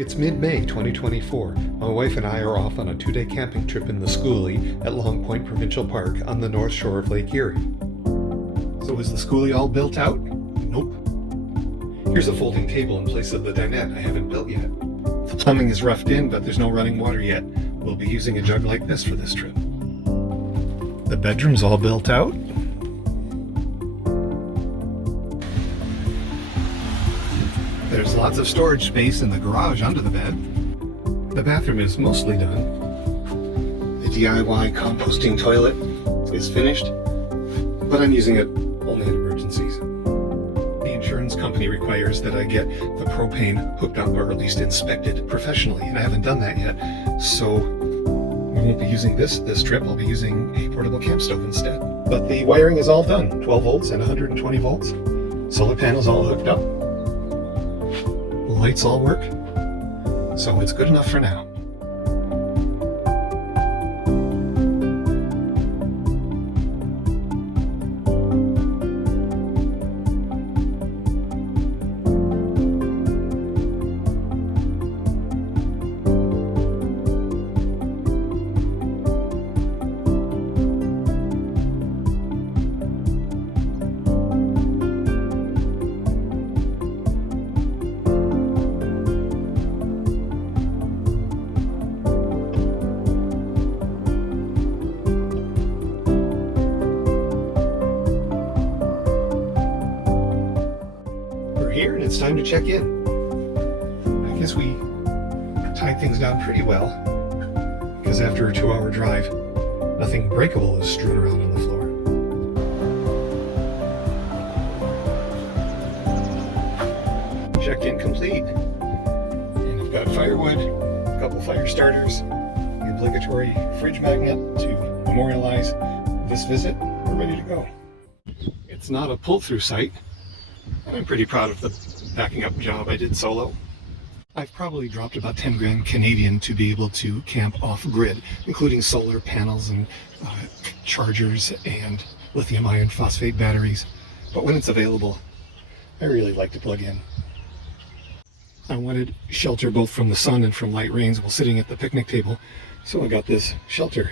It's mid-May 2024. My wife and I are off on a 2-day camping trip in the skoolie at Point Provincial Park on the north shore of Lake Erie. So is the skoolie all built out? Nope. Here's a folding table in place of the dinette I haven't built yet. The plumbing is roughed in, but there's no running water yet. We'll be using a jug like this for this trip. The bedroom's all built out. There's lots of storage space in the garage under the bed. The bathroom is mostly done. The DIY composting toilet is finished, but I'm using it only in emergencies. The insurance company requires that I get the propane hooked up or at least inspected professionally, and I haven't done that yet, so we won't be using this trip. I'll be using a portable camp stove instead. But the wiring is all done, 12 volts and 120 volts. Solar panels all hooked up. The lights all work, so it's good enough for now. Here and it's time to check in. I guess we tied things down pretty well because after a 2-hour drive, nothing breakable is strewn around on the floor. Check-in complete. And I've got firewood, a couple fire starters, the obligatory fridge magnet to memorialize this visit. We're ready to go. It's not a pull-through site. I'm pretty proud of the backing up job I did solo. I've probably dropped about 10 grand Canadian to be able to camp off-grid, including solar panels and chargers and lithium iron phosphate batteries. But when it's available, I really like to plug in. I wanted shelter both from the sun and from light rains while sitting at the picnic table, so I got this shelter.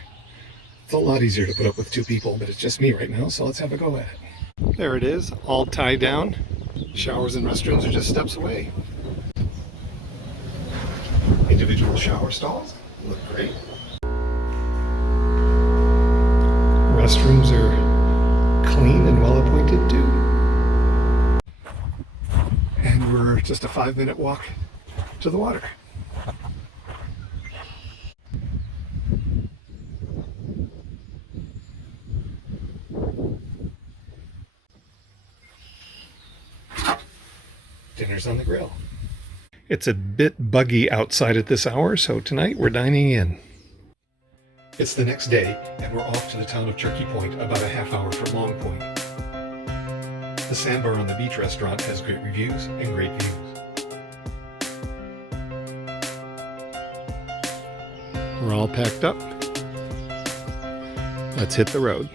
It's a lot easier to put up with 2 people, but it's just me right now, so let's have a go at it. There it is, all tied down. Showers and restrooms are just steps away. Individual shower stalls look great. Restrooms are clean and well appointed too. And we're just a 5-minute walk to the water. Dinner's on the grill. It's a bit buggy outside at this hour, so tonight we're dining in. It's the next day, and we're off to the town of Turkey Point, about a half hour from Long Point. The Sandbar on the Beach restaurant has great reviews and great views. We're all packed up. Let's hit the road.